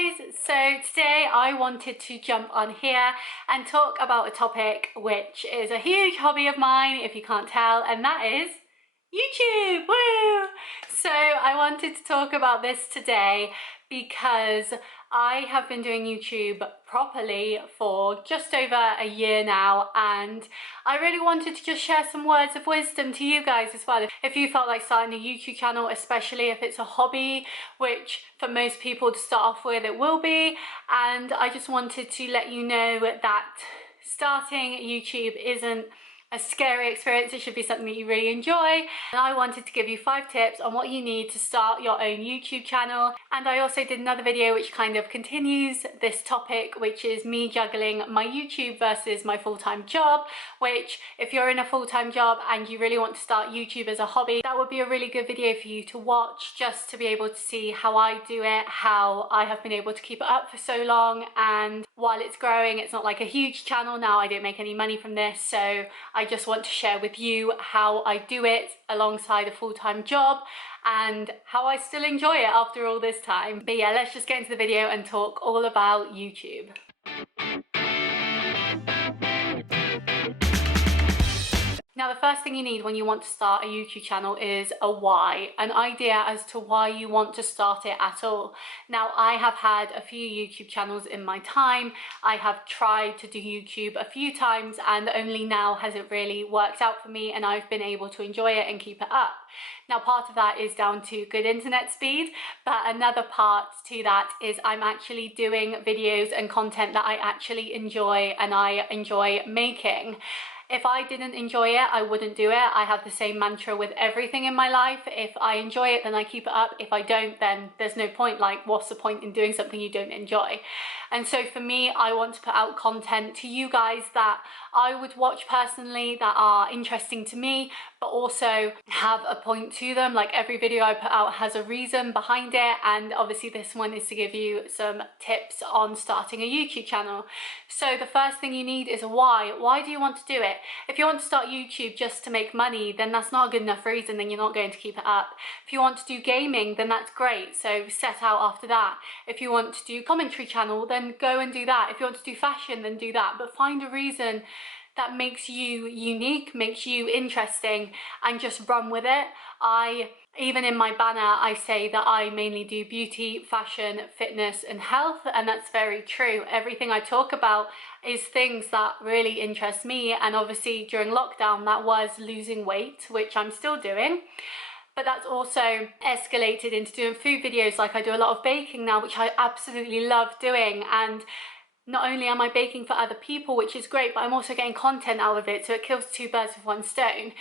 guys, so today I wanted to jump on here and talk about a topic which is a huge hobby of mine, if you can't tell, and that is YouTube. Woo! So I wanted to talk about this today because I have been doing YouTube properly for just over a year now, and I really wanted to just share some words of wisdom to you guys as well. If you felt like starting a YouTube channel, especially if it's a hobby, which for most people to start off with it will be, and I just wanted to let you know that starting YouTube isn't a scary experience. It should be something that you really enjoy, and I wanted to give you 5 tips on what you need to start your own YouTube channel. And I also did another video which kind of continues this topic, which is me juggling my YouTube versus my full-time job, which if you're in a full-time job and you really want to start YouTube as a hobby, that would be a really good video for you to watch, just to be able to see how I do it, how I have been able to keep it up for so long. And while it's growing, it's not like a huge channel now, I don't make any money from this, so I just want to share with you how I do it alongside a full-time job and how I still enjoy it after all this time. But yeah, let's just get into the video and talk all about YouTube. Now, the first thing you need when you want to start a YouTube channel is a why, an idea as to why you want to start it at all. Now, I have had a few YouTube channels in my time. I have tried to do YouTube a few times, and only now has it really worked out for me and I've been able to enjoy it and keep it up. Now, part of that is down to good internet speed, but another part to that is I'm actually doing videos and content that I actually enjoy and I enjoy making. If I didn't enjoy it, I wouldn't do it. I have the same mantra with everything in my life. If I enjoy it, then I keep it up. If I don't, then there's no point. Like, what's the point in doing something you don't enjoy? And so for me, I want to put out content to you guys that I would watch personally, that are interesting to me, but also have a point to them. Like, every video I put out has a reason behind it, and obviously this one is to give you some tips on starting a YouTube channel. So the first thing you need is a why. Why do you want to do it? If you want to start YouTube just to make money, then that's not a good enough reason, then you're not going to keep it up. If you want to do gaming, then that's great, so set out after that. If you want to do commentary channel, then go and do that. If you want to do fashion, then do that, but find a reason that makes you unique, makes you interesting, and just run with it. Even in my banner, I say that I mainly do beauty, fashion, fitness, and health, and that's very true. Everything I talk about is things that really interest me, and obviously during lockdown that was losing weight, which I'm still doing. But that's also escalated into doing food videos. Like, I do a lot of baking now, which I absolutely love doing, and not only am I baking for other people, which is great, but I'm also getting content out of it, so it kills 2 birds with 1 stone.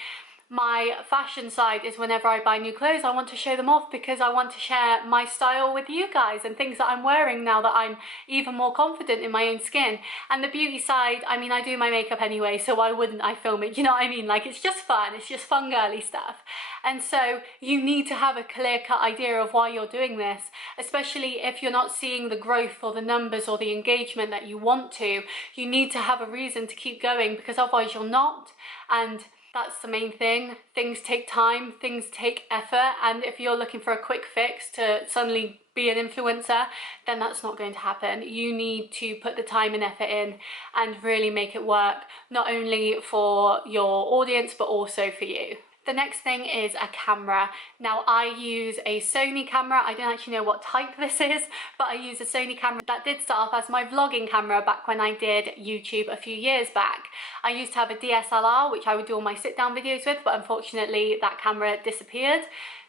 My fashion side is whenever I buy new clothes, I want to show them off because I want to share my style with you guys and things that I'm wearing now that I'm even more confident in my own skin. And the beauty side, I mean, I do my makeup anyway, so why wouldn't I film it? You know what I mean? Like, it's just fun. It's just fun girly stuff. And so you need to have a clear-cut idea of why you're doing this, especially if you're not seeing the growth or the numbers or the engagement that you want to. You need to have a reason to keep going, because otherwise you're not. And that's the main thing. Things take time, things take effort, and if you're looking for a quick fix to suddenly be an influencer, then that's not going to happen. You need to put the time and effort in and really make it work, not only for your audience, but also for you. The next thing is a camera. Now, I use a Sony camera. I don't actually know what type this is, but I use a Sony camera that did start off as my vlogging camera back when I did YouTube a few years back. I used to have a DSLR, which I would do all my sit-down videos with, but unfortunately that camera disappeared.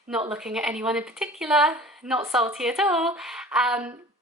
Not looking at anyone in particular, not salty at all.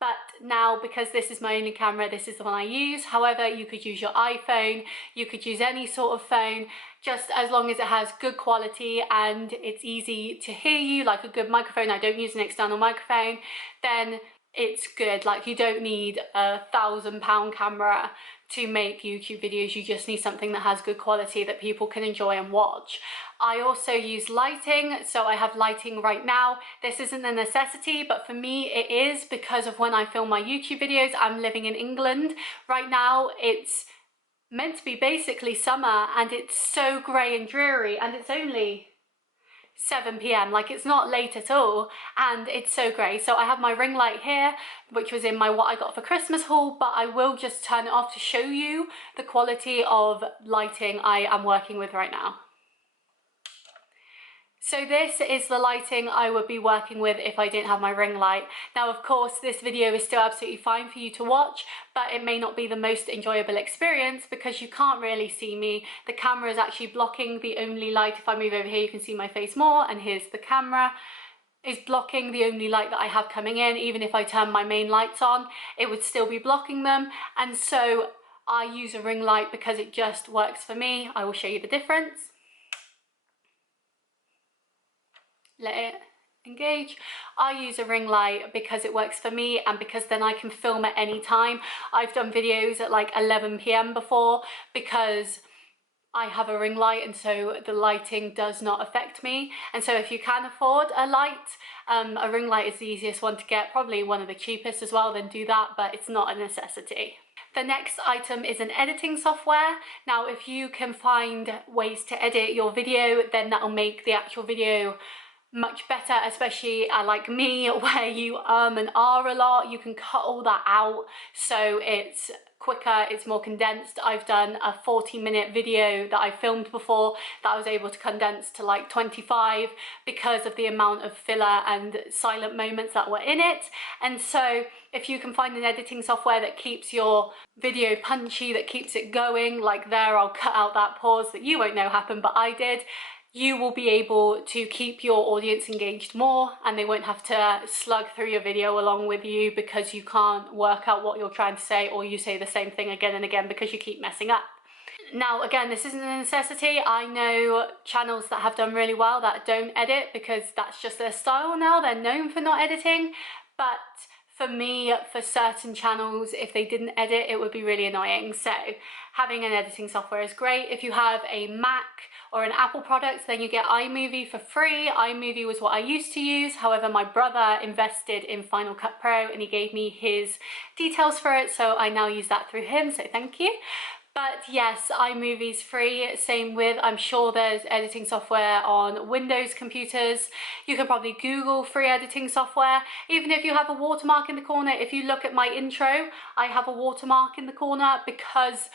But now, because this is my only camera, this is the one I use. However, you could use your iPhone, you could use any sort of phone, just as long as it has good quality and it's easy to hear you, like a good microphone. I don't use an external microphone, then it's good. Like, you don't need a £1,000 camera to make YouTube videos. You just need something that has good quality that people can enjoy and watch. I also use lighting, so I have lighting right now. This isn't a necessity, but for me it is, because of when I film my YouTube videos. I'm living in England right now. It's meant to be basically summer, and it's so grey and dreary, and it's only 7 p.m. Like, it's not late at all, and it's so great. So I have my ring light here, which was in my what I got for Christmas haul, but I will just turn it off to show you the quality of lighting I am working with right now. So this is the lighting I would be working with if I didn't have my ring light. Now, of course, this video is still absolutely fine for you to watch, but it may not be the most enjoyable experience because you can't really see me. The camera is actually blocking the only light. If I move over here, you can see my face more, and here's the camera. Is blocking the only light that I have coming in. Even if I turn my main lights on, it would still be blocking them. And so I use a ring light because it just works for me. I will show you the difference. Let it engage. I use a ring light because it works for me and because then I can film at any time. I've done videos at like 11 p.m. before because I have a ring light, and so the lighting does not affect me. And so if you can afford a light, a ring light is the easiest one to get, probably one of the cheapest as well, then do that, but it's not a necessity. The next item is an editing software. Now, if you can find ways to edit your video, then that'll make the actual video much better, especially like me, where you and R a lot. You can cut all that out so it's quicker, it's more condensed. I've done a 40-minute video that I filmed before that I was able to condense to like 25 because of the amount of filler and silent moments that were in it. And so if you can find an editing software that keeps your video punchy, that keeps it going, like there, I'll cut out that pause that you won't know happened, but I did, you will be able to keep your audience engaged more, and they won't have to slug through your video along with you because you can't work out what you're trying to say, or you say the same thing again and again because you keep messing up. Now, again, this isn't a necessity. I know channels that have done really well that don't edit because that's just their style now. They're known for not editing, but for me, for certain channels, if they didn't edit, it would be really annoying. So having an editing software is great. If you have a Mac or an Apple product, then you get Imovie for free. Imovie was what I used to use. However, my brother invested in Final Cut Pro and he gave me his details for it, so I now use that through him, so thank you. But yes, iMovie's free. Same with, I'm sure there's editing software on Windows computers. You can probably Google free editing software. Even if you have a watermark in the corner, if you look at my intro, I have a watermark in the corner because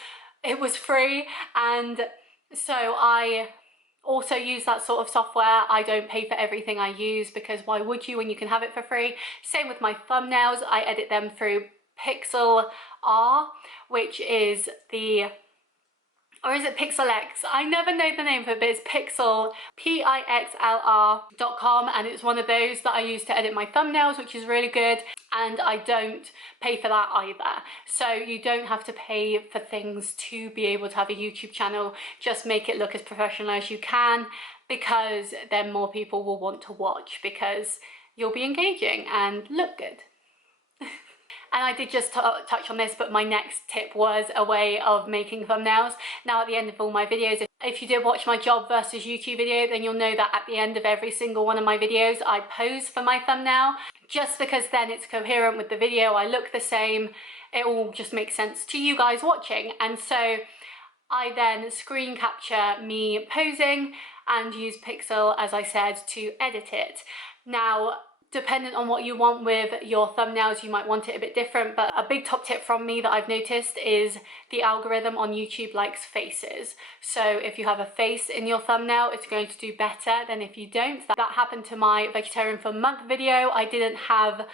it was free. And so I also use that sort of software. I don't pay for everything I use because why would you when you can have it for free? Same with my thumbnails. I edit them through Pixel R, which is the, or is it Pixel X? I never know the name of it, but it's Pixel, Pixlr.com, and it's one of those that I use to edit my thumbnails, which is really good, and I don't pay for that either. So you don't have to pay for things to be able to have a YouTube channel. Just make it look as professional as you can, because then more people will want to watch because you'll be engaging and look good. And I did just touch on this, but my next tip was a way of making thumbnails. Now, at the end of all my videos, if you did watch my job versus YouTube video, then you'll know that at the end of every single one of my videos, I pose for my thumbnail, just because then it's coherent with the video, I look the same, it all just makes sense to you guys watching. And so I then screen capture me posing and use Pixel, as I said, to edit it. Now, dependent on what you want with your thumbnails, you might want it a bit different, but a big top tip from me that I've noticed is the algorithm on YouTube likes faces. So if you have a face in your thumbnail, it's going to do better than if you don't. That happened to my Vegetarian for a Month video. I didn't have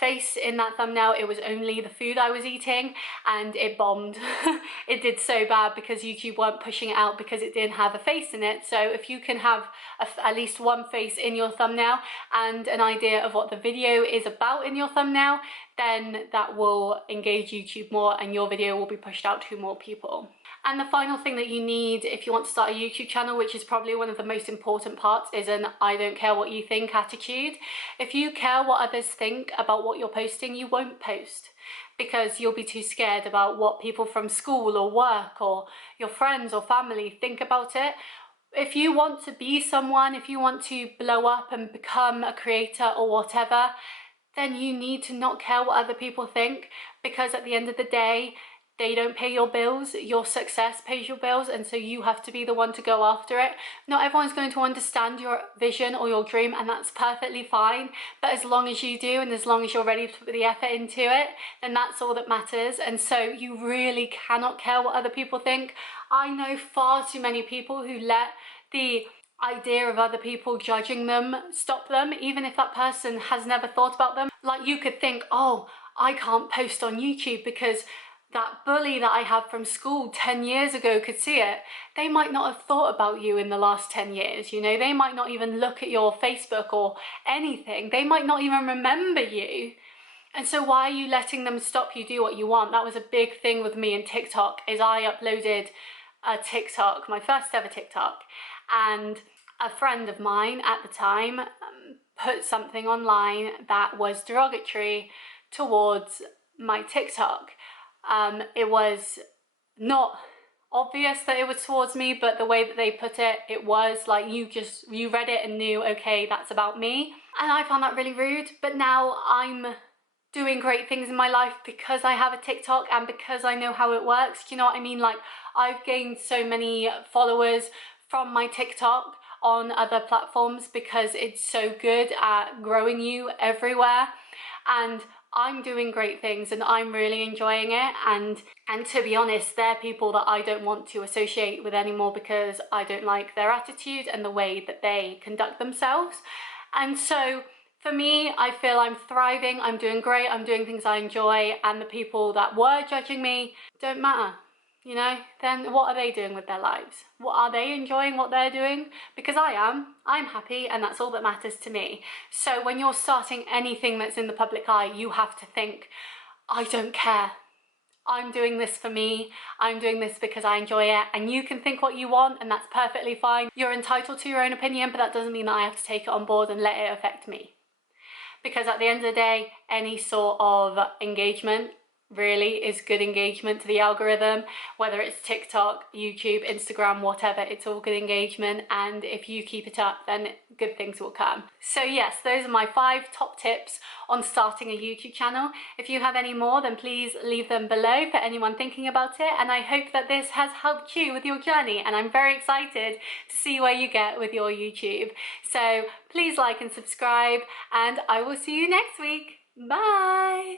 face in that thumbnail, it was only the food I was eating, and it bombed. It did so bad because YouTube weren't pushing it out because it didn't have a face in it. So if you can have at least one face in your thumbnail and an idea of what the video is about in your thumbnail, then that will engage YouTube more and your video will be pushed out to more people. And the final thing that you need if you want to start a YouTube channel, which is probably one of the most important parts, is an I don't care what you think attitude. If you care what others think about what you're posting, you won't post because you'll be too scared about what people from school or work or your friends or family think about it. If you want to be someone, if you want to blow up and become a creator or whatever, then you need to not care what other people think, because at the end of the day, they don't pay your bills, your success pays your bills, and so you have to be the one to go after it. Not everyone's going to understand your vision or your dream, and that's perfectly fine, but as long as you do, and as long as you're ready to put the effort into it, then that's all that matters. And so you really cannot care what other people think. I know far too many people who let the idea of other people judging them stop them, even if that person has never thought about them. Like, you could think, oh, I can't post on YouTube because that bully that I had from school 10 years ago could see it. They might not have thought about you in the last 10 years, you know, they might not even look at your Facebook or anything. They might not even remember you. And so why are you letting them stop you do what you want? That was a big thing with me in TikTok, is I uploaded a TikTok, my first ever TikTok, and a friend of mine at the time put something online that was derogatory towards my TikTok. It was not obvious that it was towards me, but the way that they put it, it was like you read it and knew, okay, that's about me. And I found that really rude. But now I'm doing great things in my life because I have a TikTok and because I know how it works. Do you know what I mean? Like, I've gained so many followers from my TikTok on other platforms because it's so good at growing you everywhere. And I'm doing great things and I'm really enjoying it, and to be honest, they're people that I don't want to associate with anymore because I don't like their attitude and the way that they conduct themselves. And so for me, I feel I'm thriving, I'm doing great, I'm doing things I enjoy, and the people that were judging me don't matter. You know, then what are they doing with their lives? What are they enjoying what they're doing? Because I'm happy, and that's all that matters to me. So when you're starting anything that's in the public eye, you have to think, I don't care. I'm doing this for me. I'm doing this because I enjoy it. And you can think what you want, and that's perfectly fine. You're entitled to your own opinion, but that doesn't mean that I have to take it on board and let it affect me. Because at the end of the day, any sort of engagement really is good engagement to the algorithm, whether it's TikTok, YouTube, Instagram, whatever, it's all good engagement, and if you keep it up, then good things will come. So yes, those are my 5 top tips on starting a YouTube channel. If you have any more, then please leave them below for anyone thinking about it, and I hope that this has helped you with your journey, and I'm very excited to see where you get with your YouTube. So please like and subscribe, and I will see you next week. Bye!